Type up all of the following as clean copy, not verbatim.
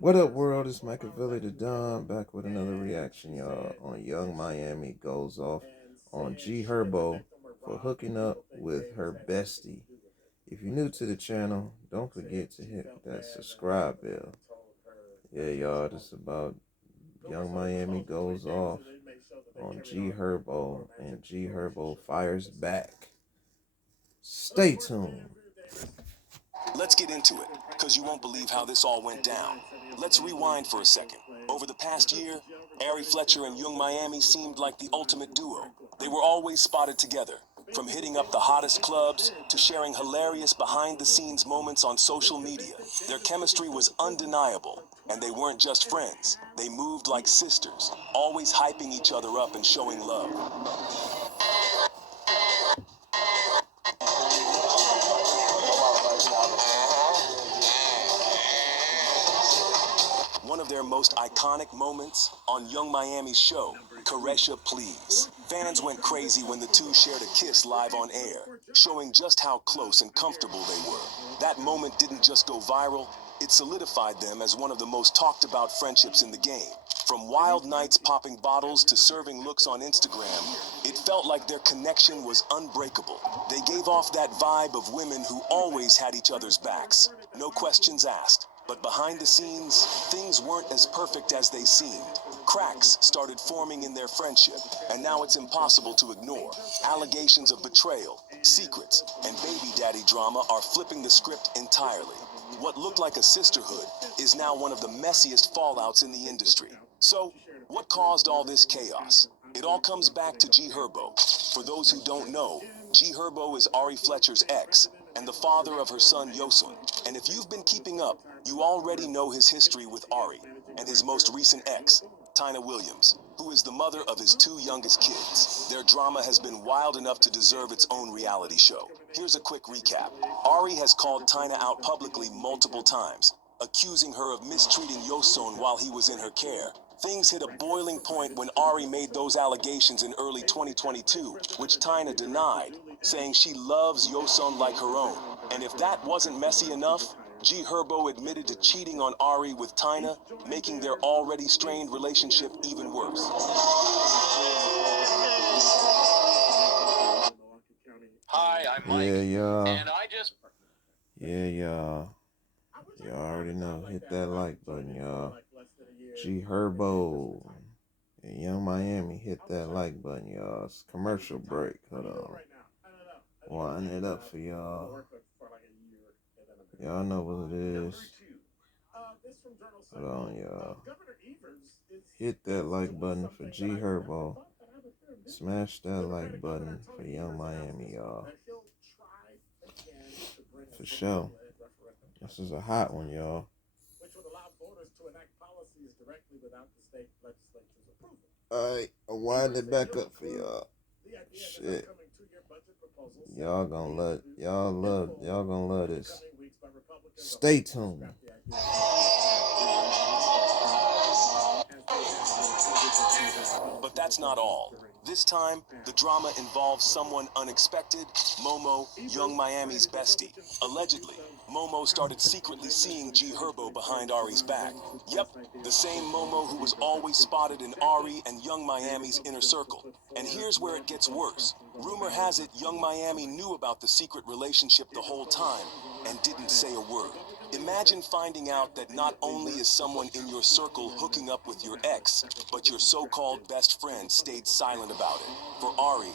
What up, world? It's Machiavelli the Don back with another reaction, y'all, on YungMiami goes off on GHerbo for hooking up with her bestie. If you're new to the channel, don't forget to hit that subscribe bell. Yeah, y'all, this is about YungMiami goes off on GHerbo and GHerbo fires back. Stay tuned. Let's get into it, because you won't believe how this all went down. Let's rewind for a second. Over the past year, Ari Fletcher and YungMiami seemed like the ultimate duo. They were always spotted together, from hitting up the hottest clubs to sharing hilarious behind-the-scenes moments on social media. Their chemistry was undeniable, and they weren't just friends. They moved like sisters, always hyping each other up and showing love. One of their most iconic moments on YungMiami's show, Caresha Please. Fans went crazy when the two shared a kiss live on air, showing just how close and comfortable they were. That moment didn't just go viral, it solidified them as one of the most talked about friendships in the game. From wild nights popping bottles to serving looks on Instagram, it felt like their connection was unbreakable. They gave off that vibe of women who always had each other's backs, no questions asked. But behind the scenes, things weren't as perfect as they seemed. Cracks started forming in their friendship, and now it's impossible to ignore. Allegations of betrayal, secrets, and baby daddy drama are flipping the script entirely. What looked like a sisterhood is now one of the messiest fallouts in the industry. So, what caused all this chaos? It all comes back to GHerbo. For those who don't know, GHerbo is Ari Fletcher's ex, and the father of her son Yosun. And if you've been keeping up, you already know his history with Ari and his most recent ex, Tina Williams, who is the mother of his two youngest kids. Their drama has been wild enough to deserve its own reality show. Here's a quick recap. Ari has called Tina out publicly multiple times, accusing her of mistreating Yosun while he was in her care. Things hit a boiling point when Ari made those allegations in early 2022, which Tina denied, saying she loves Yosun like her own. And if that wasn't messy enough, GHerbo admitted to cheating on Ari with Tina, making their already strained relationship even worse. Hi, I'm Mike. Yeah, y'all. And I just Yeah, y'all. Y'all already know. Hit that like button, y'all. GHerbo and YungMiami, hit that like button, y'all. It's commercial break. Hold on. Wind it up for y'all. Y'all know what it is. Hold on, y'all. Hit that like button for GHerbo. Smash that like button for YungMiami, y'all. For sure. This is a hot one, y'all. Alright, I'll wind it back up for y'all. Shit. Y'all gonna love this. Stay tuned. But that's not all. This time, the drama involves someone unexpected, Momo, YungMiami's bestie. Allegedly, Momo started secretly seeing GHerbo behind Ari's back. Yep, the same Momo who was always spotted in Ari and YungMiami's inner circle. And here's where it gets worse. Rumor has it YungMiami knew about the secret relationship the whole time and didn't say a word. Imagine finding out that not only is someone in your circle hooking up with your ex, but your so-called best friend stayed silent about it. For Ari,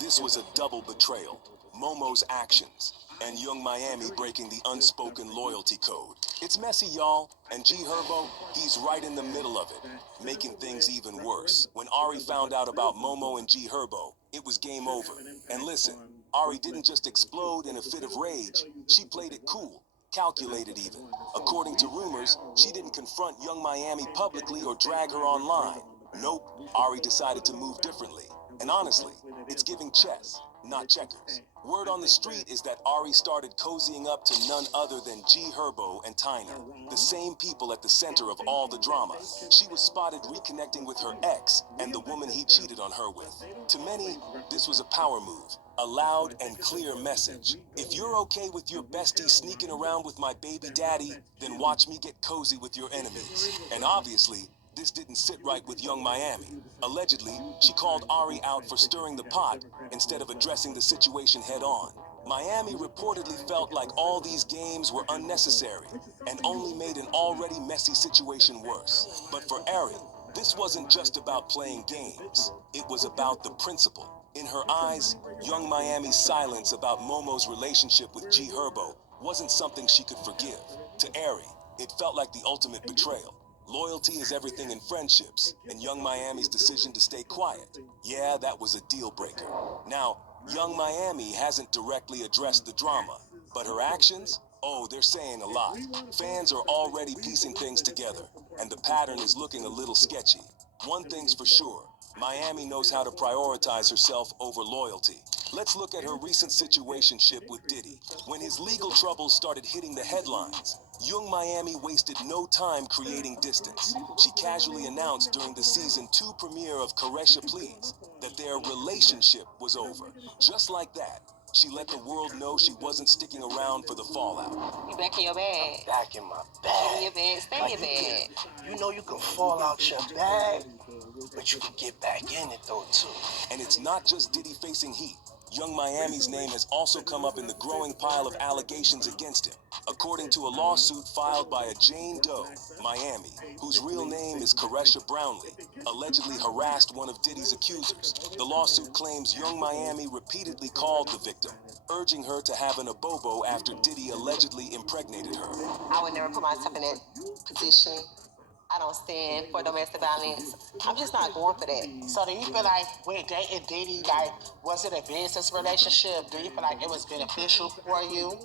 this was a double betrayal. Momo's actions, and YungMiami breaking the unspoken loyalty code. It's messy, y'all, and GHerbo, he's right in the middle of it, making things even worse. When Ari found out about Momo and GHerbo, it was game over. And listen, Ari didn't just explode in a fit of rage, she played it cool. Calculated even. According to rumors, she didn't confront YungMiami publicly or drag her online. Nope, Ari decided to move differently. And honestly, it's giving chess, not checkers. Word on the street is that Ari started cozying up to none other than GHerbo and Tina, the same people at the center of all the drama. She was spotted reconnecting with her ex and the woman he cheated on her with. To many, this was a power move, A loud and clear message. If you're okay with your bestie sneaking around with my baby daddy, then watch me get cozy with your enemies. And obviously, this didn't sit right with YungMiami. Allegedly, she called Ari out for stirring the pot instead of addressing the situation head on. Miami reportedly felt like all these games were unnecessary and only made an already messy situation worse. But for Ariel, this wasn't just about playing games. It was about the principle. In her eyes, YungMiami's silence about Momo's relationship with GHerbo wasn't something she could forgive. To Ari, it felt like the ultimate betrayal. Loyalty is everything in friendships, and YungMiami's decision to stay quiet, yeah, that was a deal breaker. Now, YungMiami hasn't directly addressed the drama, but her actions? Oh, they're saying a lot. Fans are already piecing things together, and the pattern is looking a little sketchy. One thing's for sure, Miami knows how to prioritize herself over loyalty. Let's look at her recent situationship with Diddy. When his legal troubles started hitting the headlines, YungMiami wasted no time creating distance. She casually announced during the season 2 premiere of Caresha Please that their relationship was over. Just like that, she let the world know she wasn't sticking around for the fallout. You back in your bag. Back in my Get in bag. your bag. Stay in your bag. You know you can fall out your bag, but you can get back in it though too. And it's not just Diddy facing heat. YungMiami's name has also come up in the growing pile of allegations against him, according to a lawsuit filed by a Jane Doe, Miami, whose real name is Caresha Brownlee, allegedly harassed one of Diddy's accusers. The lawsuit claims YungMiami repeatedly called the victim, urging her to have an abobo after Diddy allegedly impregnated her. I would never put myself in that position. I don't stand for domestic violence. I'm just not going for that. So do you feel like with dating Diddy, like, was it a business relationship? Do you feel like it was beneficial for you?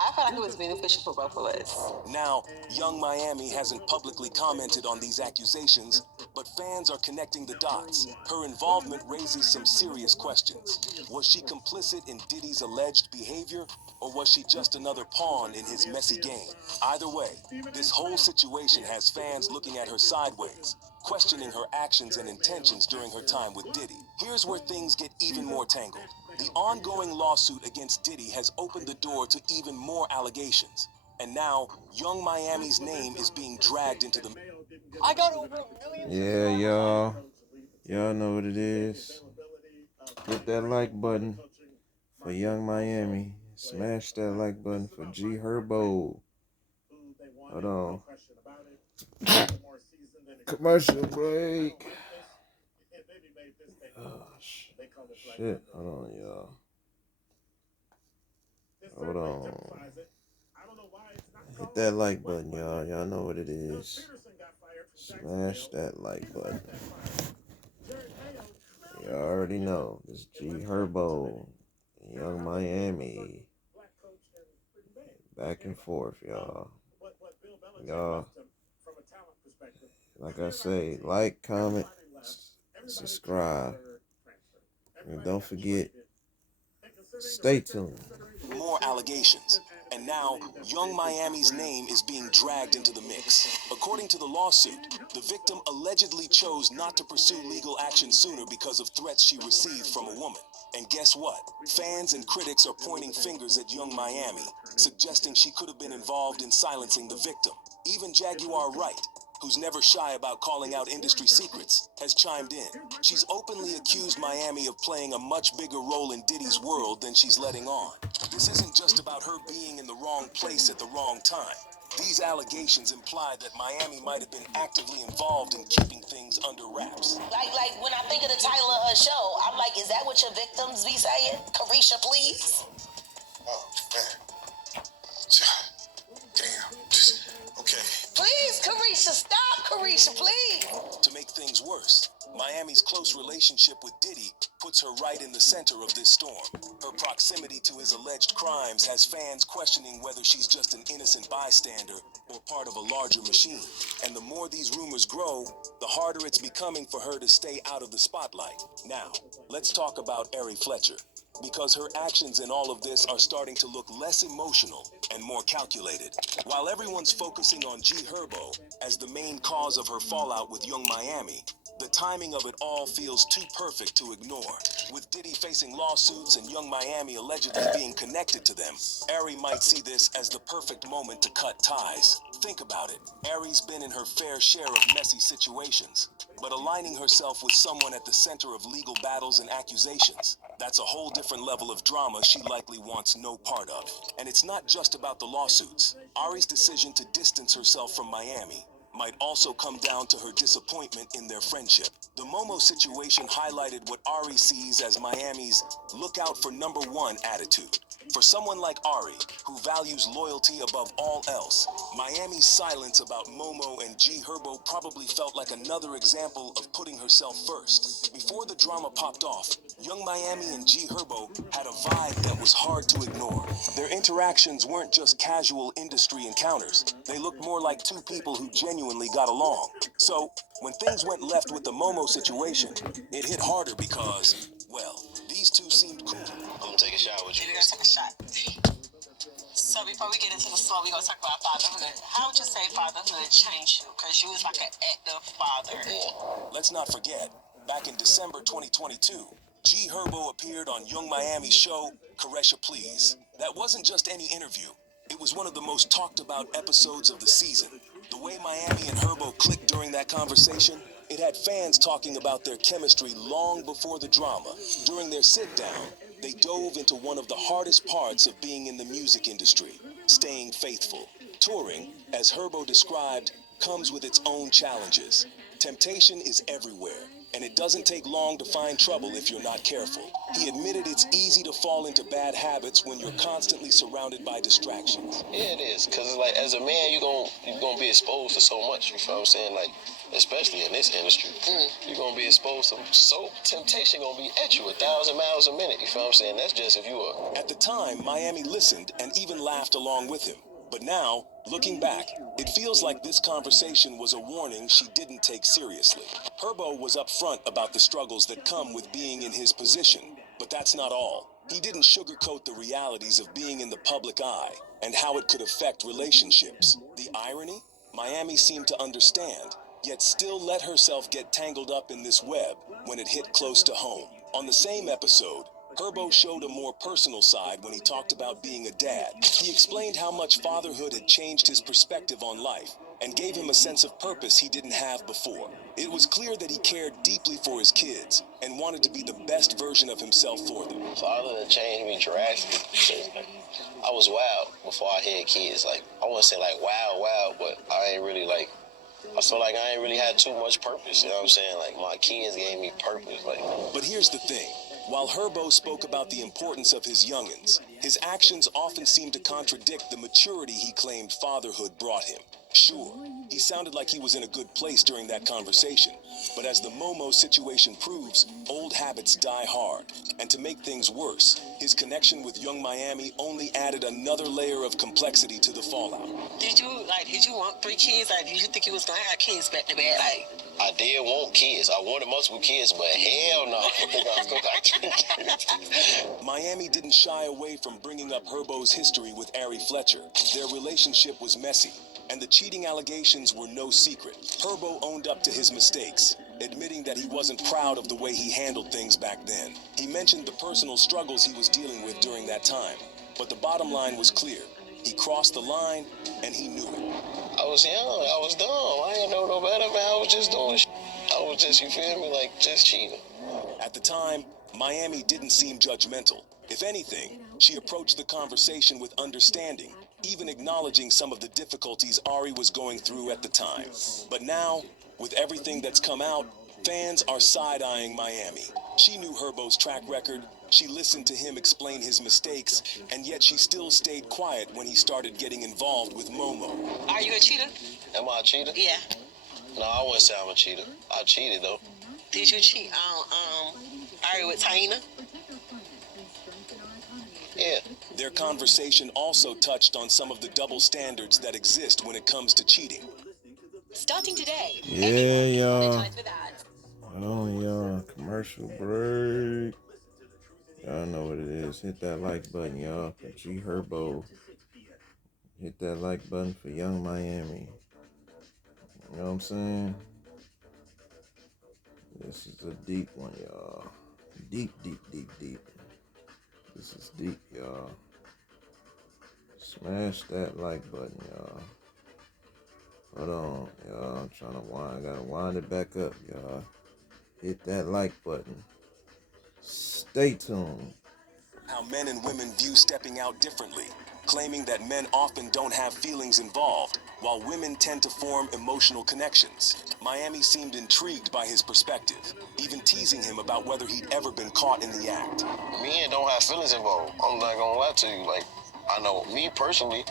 I felt like it was beneficial for both of us. Now, YungMiami hasn't publicly commented on these accusations, but fans are connecting the dots. Her involvement raises some serious questions. Was she complicit in Diddy's alleged behavior, or was she just another pawn in his messy game? Either way, this whole situation has fans looking at her sideways, questioning her actions and intentions during her time with Diddy. Here's where things get even more tangled. The ongoing lawsuit against Diddy has opened the door to even more allegations. And now, YungMiami's name is being dragged into the... I got over millions. Yeah, y'all. Y'all know what it is. Hit that like button for YungMiami. Smash that like button for GHerbo. Hold on. Commercial break. Oh, shit. Hold on, y'all. Hold on. Hit that like button, y'all. Y'all know what it is. Smash that like button. You already know. This GHerbo, YungMiami. Back and forth, y'all. Y'all, like I say, like, comment, subscribe. And don't forget, stay tuned. More allegations. And now, YungMiami's name is being dragged into the mix. According to the lawsuit, the victim allegedly chose not to pursue legal action sooner because of threats she received from a woman. And guess what? Fans and critics are pointing fingers at YungMiami, suggesting she could have been involved in silencing the victim. Even Jaguar Wright, who's never shy about calling out industry secrets, has chimed in. She's openly accused Miami of playing a much bigger role in Diddy's world than she's letting on. This isn't just about her being in the wrong place at the wrong time. These allegations imply that Miami might have been actively involved in keeping things under wraps. Like when I think of the title of her show, I'm like, is that what your victims be saying? Caresha, please? Oh, man. Damn. Okay. Please, Caresha, stop, Caresha, please. To make things worse, Miami's close relationship with Diddy puts her right in the center of this storm. Her proximity to his alleged crimes has fans questioning whether she's just an innocent bystander or part of a larger machine. And the more these rumors grow, the harder it's becoming for her to stay out of the spotlight. Now, let's talk about Ari Fletcher, because her actions in all of this are starting to look less emotional and more calculated. While everyone's focusing on GHerbo as the main cause of her fallout with YungMiami, The timing of it all feels too perfect to ignore. With Diddy facing lawsuits and YungMiami allegedly being connected to them, Ari might see this as the perfect moment to cut ties. Think about it. Ari's been in her fair share of messy situations, but aligning herself with someone at the center of legal battles and accusations, that's a whole different level of drama she likely wants no part of. And it's not just about the lawsuits. Ari's decision to distance herself from Miami might also come down to her disappointment in their friendship. The Momo situation highlighted what Ari sees as Miami's look out for number one attitude. For someone like Ari, who values loyalty above all else, Miami's silence about Momo and GHerbo probably felt like another example of putting herself first. Before the drama popped off, YungMiami and GHerbo had a vibe that was hard to ignore. Their interactions weren't just casual industry encounters. They looked more like two people who genuinely got along. So, when things went left with the Momo situation, it hit harder because, well, these two seemed cool. I'm gonna take a shot with you. You're gonna take a shot. So before we get into the flow, we're gonna talk about fatherhood. How would you say fatherhood changed you? Because you was like an active father. Let's not forget, back in December 2022, GHerbo appeared on YungMiami's show, Please. That wasn't just any interview. It was one of the most talked about episodes of the season. The way Miami and Herbo clicked during that conversation, it had fans talking about their chemistry long before the drama. During their sit-down, they dove into one of the hardest parts of being in the music industry, staying faithful. Touring, as Herbo described, comes with its own challenges. Temptation is everywhere, and it doesn't take long to find trouble if you're not careful. He admitted it's easy to fall into bad habits when you're constantly surrounded by distractions. Yeah, it is. Cause like as a man, you're gonna be exposed to so much. You feel what I'm saying? Like, especially in this industry, you're gonna be exposed to so temptation gonna be at you 1,000 miles a minute. You feel what I'm saying? That's just if you are. At the time, Miami listened and even laughed along with him. But now, looking back, it feels like this conversation was a warning she didn't take seriously. Herbo was upfront about the struggles that come with being in his position, but that's not all. He didn't sugarcoat the realities of being in the public eye and how it could affect relationships. The irony? Miami seemed to understand, yet still let herself get tangled up in this web when it hit close to home. On the same episode, Herbo showed a more personal side when he talked about being a dad. He explained how much fatherhood had changed his perspective on life and gave him a sense of purpose he didn't have before. It was clear that he cared deeply for his kids and wanted to be the best version of himself for them. Fatherhood changed me drastically. I was wild before I had kids. Like, I wouldn't say like wild, but I ain't really like, I feel like I ain't really had too much purpose, you know what I'm saying? Like, my kids gave me purpose, like. But here's the thing. While Herbo spoke about the importance of his youngins, his actions often seemed to contradict the maturity he claimed fatherhood brought him. Sure, he sounded like he was in a good place during that conversation, but as the Momo situation proves, old habits die hard. And to make things worse, his connection with YungMiami only added another layer of complexity to the fallout. Did you want 3 kids? Like, did you think you was gonna have kids back to back? Like, I did want kids. I wanted multiple kids, but hell no. I think I was gonna like 3 kids. Miami didn't shy away from bringing up Herbo's history with Ari Fletcher. Their relationship was messy, and the cheating allegations were no secret. Herbo owned up to his mistakes, admitting that he wasn't proud of the way he handled things back then. He mentioned the personal struggles he was dealing with during that time, but the bottom line was clear. He crossed the line, and he knew it. I was young. I was dumb. I didn't know no better, man. I was just doing shit. I was just, you feel me, like, just cheating. At the time, Miami didn't seem judgmental. If anything, she approached the conversation with understanding, even acknowledging some of the difficulties Ari was going through at the time. But now, with everything that's come out, fans are side-eyeing Miami. She knew Herbo's track record, she listened to him explain his mistakes, and yet she still stayed quiet when he started getting involved with Momo. are you a cheater? Am I a cheater? Yeah. No, I wouldn't say I'm a cheater. I cheated, though. Did you cheat on Ari with Taina? Yeah. Their conversation also touched on some of the double standards that exist when it comes to cheating. Starting today. Yeah, y'all. Hold on, y'all. Commercial break. Y'all know what it is. Hit that like button, y'all, for GHerbo. Hit that like button for YungMiami. You know what I'm saying? This is a deep one, y'all. Deep, deep, deep, deep. This is deep, y'all. Smash that like button, y'all. Hold on, y'all. I'm trying to wind. I gotta wind it back up, y'all. Hit that like button. Stay tuned. How men and women view stepping out differently, claiming that men often don't have feelings involved, while women tend to form emotional connections. Miami seemed intrigued by his perspective, even teasing him about whether he'd ever been caught in the act. Men don't have feelings involved. I'm not gonna lie to you. Like, I know me personally,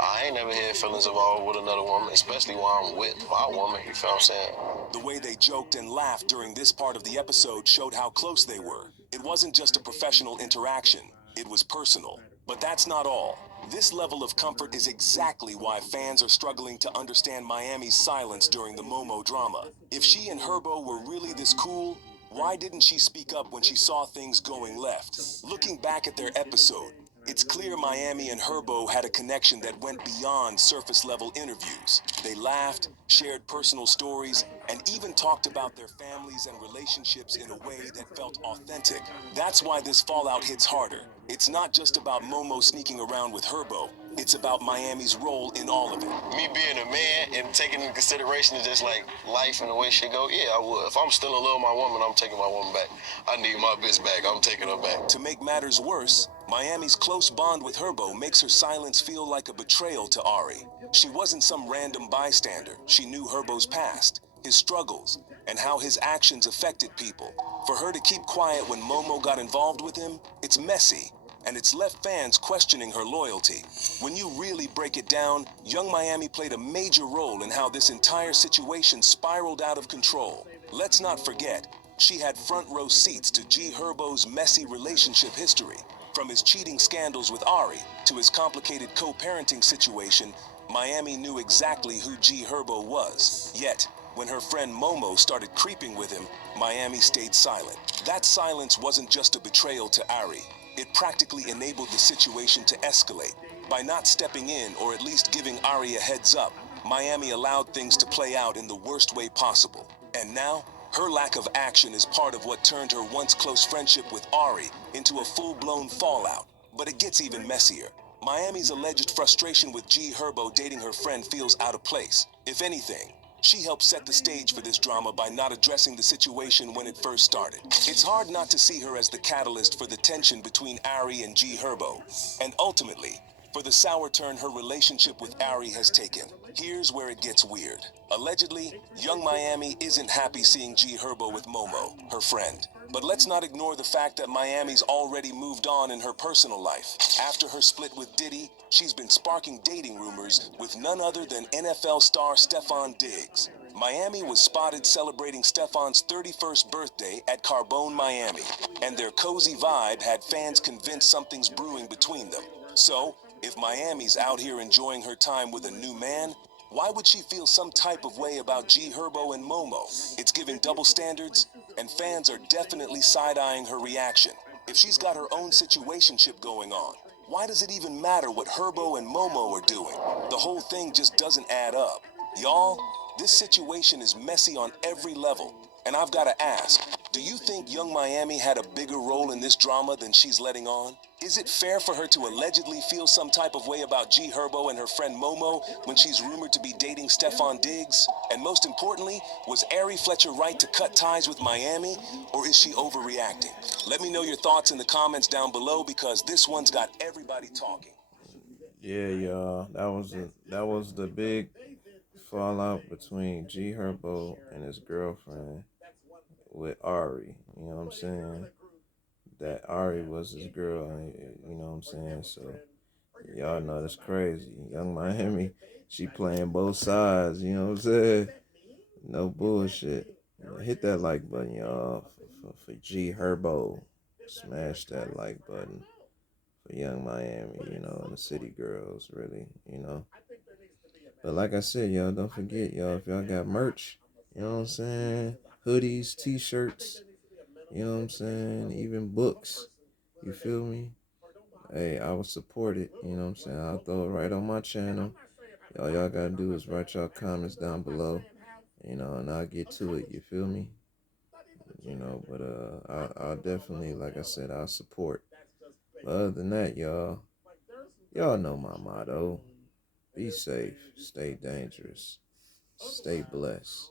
I ain't never had feelings involved with another woman, especially while I'm with my woman. You feel what I'm saying? The way they joked and laughed during this part of the episode showed how close they were. It wasn't just a professional interaction, it was personal. But that's not all. This level of comfort is exactly why fans are struggling to understand Miami's silence during the Momo drama. If she and Herbo were really this cool, why didn't she speak up when she saw things going left? Looking back at their episode, it's clear Miami and Herbo had a connection that went beyond surface level interviews. They laughed, shared personal stories, and even talked about their families and relationships in a way that felt authentic. That's why this fallout hits harder. It's not just about Momo sneaking around with Herbo, it's about Miami's role in all of it. Me being a man and taking into consideration just like life and the way shit go, yeah, I would. If I'm still in love with my woman, I'm taking my woman back. I need my bitch back. I'm taking her back. To make matters worse, Miami's close bond with Herbo makes her silence feel like a betrayal to Ari. She wasn't some random bystander. She knew Herbo's past, his struggles, and how his actions affected people. For her to keep quiet when Momo got involved with him, it's messy, and it's left fans questioning her loyalty. When you really break it down, YungMiami played a major role in how this entire situation spiraled out of control. Let's not forget, she had front row seats to GHerbo's messy relationship history. From his cheating scandals with Ari to his complicated co-parenting situation, Miami knew exactly who GHerbo was. Yet, when her friend Momo started creeping with him, Miami stayed silent. That silence wasn't just a betrayal to Ari. It practically enabled the situation to escalate. By not stepping in or at least giving Ari a heads up, Miami allowed things to play out in the worst way possible. And now, her lack of action is part of what turned her once close friendship with Ari into a full-blown fallout. But it gets even messier. Miami's alleged frustration with GHerbo dating her friend feels out of place. If anything, she helped set the stage for this drama by not addressing the situation when it first started. It's hard not to see her as the catalyst for the tension between Ari and GHerbo, and ultimately, for the sour turn her relationship with Ari has taken. Here's where it gets weird. Allegedly, YungMiami isn't happy seeing GHerbo with Momo, her friend. But let's not ignore the fact that Miami's already moved on in her personal life. After her split with Diddy, she's been sparking dating rumors with none other than NFL star Stefon Diggs. Miami was spotted celebrating Stefon's 31st birthday at Carbone, Miami, and their cozy vibe had fans convinced something's brewing between them. So, if Miami's out here enjoying her time with a new man, why would she feel some type of way about GHerbo and Momo? It's giving double standards, and fans are definitely side-eyeing her reaction. If she's got her own situationship going on, why does it even matter what Herbo and Momo are doing? The whole thing just doesn't add up. Y'all, this situation is messy on every level, and I've got to ask, do you think YungMiami had a bigger role in this drama than she's letting on? Is it fair for her to allegedly feel some type of way about GHerbo and her friend Momo when she's rumored to be dating Stefon Diggs? And most importantly, was Ari Fletcher right to cut ties with Miami, or is she overreacting? Let me know your thoughts in the comments down below because this one's got everybody talking. Yeah, y'all. That was the big fallout between GHerbo and his girlfriend with Ari. You know what I'm saying? That Ari was his girl. You know what I'm saying? So y'all know that's crazy. YungMiami, she playing both sides. You know what I'm saying? No bullshit. Hit that like button, y'all. For GHerbo. Smash that like button for YungMiami, and the city girls, really, But like I said, y'all, don't forget, y'all, if y'all got merch, you know what I'm saying? Hoodies, t-shirts, you know what I'm saying? Even books, you feel me? Hey, I will support it, you know what I'm saying? I'll throw it right on my channel. Y'all gotta do is write y'all comments down below, and I'll get to it, you feel me? you know. But I'll definitely, like I said, I'll support. But other than that, y'all know my motto: be safe, stay dangerous, stay blessed.